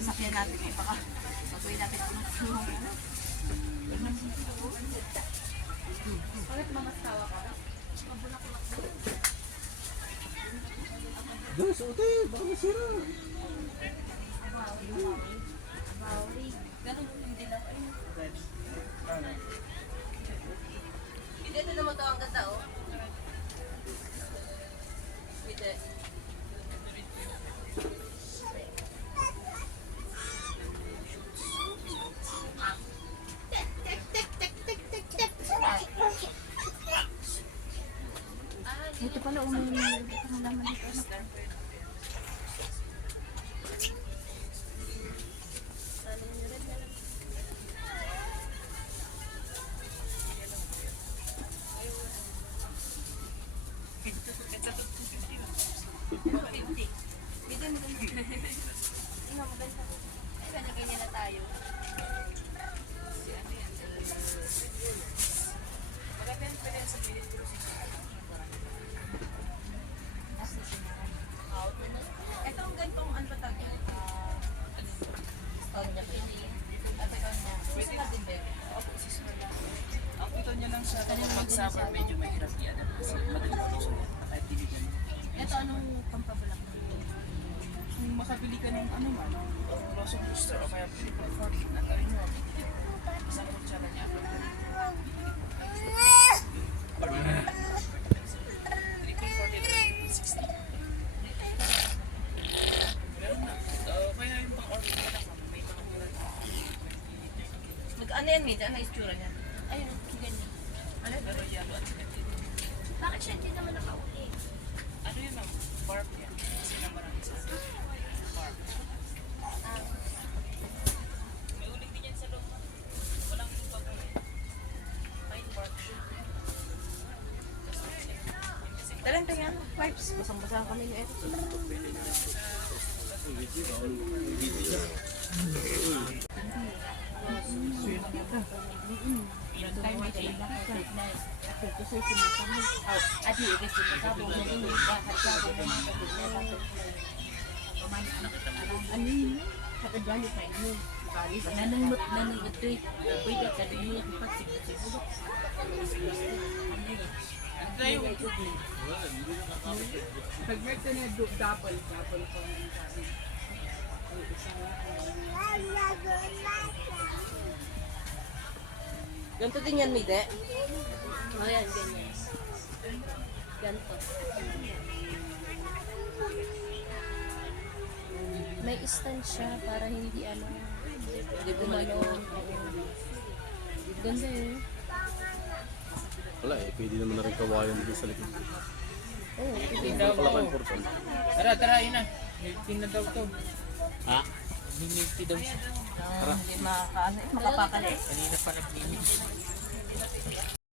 sasakyan natin eh, baka gagawin natin tulong. Bakit mamastawa ka? Doon, suotin. Baka masira. Ganun hindi lang. Hindi, ito naman ito ang ganda, oh. Hindi. Ito pala, umiinig. Ito naman dito. Ganyan na tayo. Ito ang ganitong ano ba tawag niya? Stone niya. At ikaw niya. Pwede na din ba? Ang ito niya lang sa pag-suffer, medyo mahirap yan. Kasi madali mo siya. Kahit tiligan. Ito anong pampabulak? Kung makabili ka ng ano man, lotion booster o kaya triple 14 at ayun mo, isang kutsara niya. Triple 14 60. Meron na. Kaya yung pang-order ka na, may mga mura. Ano yan, Mida? Ano itsura niya? Ayun, ganyan. Ano? Pero yellow at sika. Bakit siya hindi naman nakauli? Ano yun ma'am? Barb yan. Kasi na marami sa atin. Barb. May uling din yan sa loob. Walang lupa po yan. May barb siya. Dalang tayo yan. Wipes. Basang-basang kami ni Ed. Pag-merk na double ko ng sabi. Ganito din yan, Mide. O yan, ganyan. Ganito. May stand siya para hindi ano, Hindi bumalik. ganda eh. Wala eh, pwede naman na rin kawayan dito sa likod. Oh, Wala ka important. Tara, yun na. Milk tea na daw to. Ha? Milk tea daw siya. Hindi makakaano. Makapakali. Kanina pa nag-milk tea.